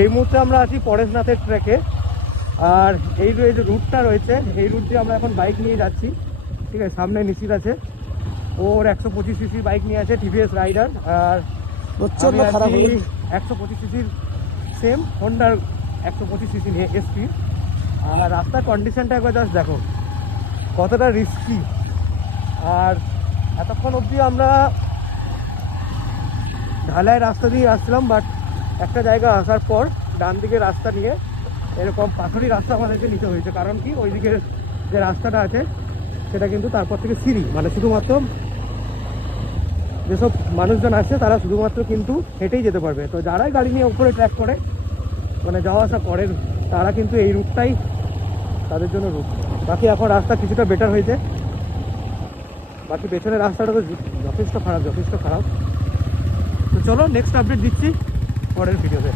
এই মুহূর্তে আমরা আছি পরেশনাথের ট্রেকে। আর এই যে রুটটা রয়েছে, এই রুট দিয়ে আমরা এখন বাইক নিয়ে যাচ্ছি। ঠিক আছে, সামনে নিশ্চিত আছে, ওর 125 সিসির বাইক নিয়ে আছে, টিভিএস রাইডার। আর প্রচন্ড খারাপ হলো। 125 সিসির সেম হন্ডার 125 সিসি নিয়ে এসপি। আর রাস্তার কন্ডিশনটা একবার জাস্ট দেখো কতটা রিস্কি। আর এতক্ষণ অবধি আমরা ঢালাই রাস্তা দিয়ে আসছিলাম, বাট একটা জায়গা আসার পর ডান দিকে রাস্তা নিয়ে এরকম পাথরি রাস্তা আমাদেরকে নিতে হয়েছে। কারণ কি, ওই দিকের যে রাস্তাটা আছে সেটা কিন্তু তারপর থেকে সিঁড়ি, মানে শুধুমাত্র যেসব মানুষজন আসছে তারা শুধুমাত্র কিন্তু হেঁটেই যেতে পারবে। তো যারাই গাড়ি নিয়ে উপরে ট্র্যাক করে, মানে যাওয়া আসা করেন, তারা কিন্তু এই রুটটাই তাদের জন্য রুট। বাকি এখন রাস্তা কিছুটা বেটার হয়েছে, বাকি পেছনের রাস্তাটা তো যথেষ্ট খারাপ। তো চলো নেক্সট আপডেট দিচ্ছি পরের ভিডিওতে।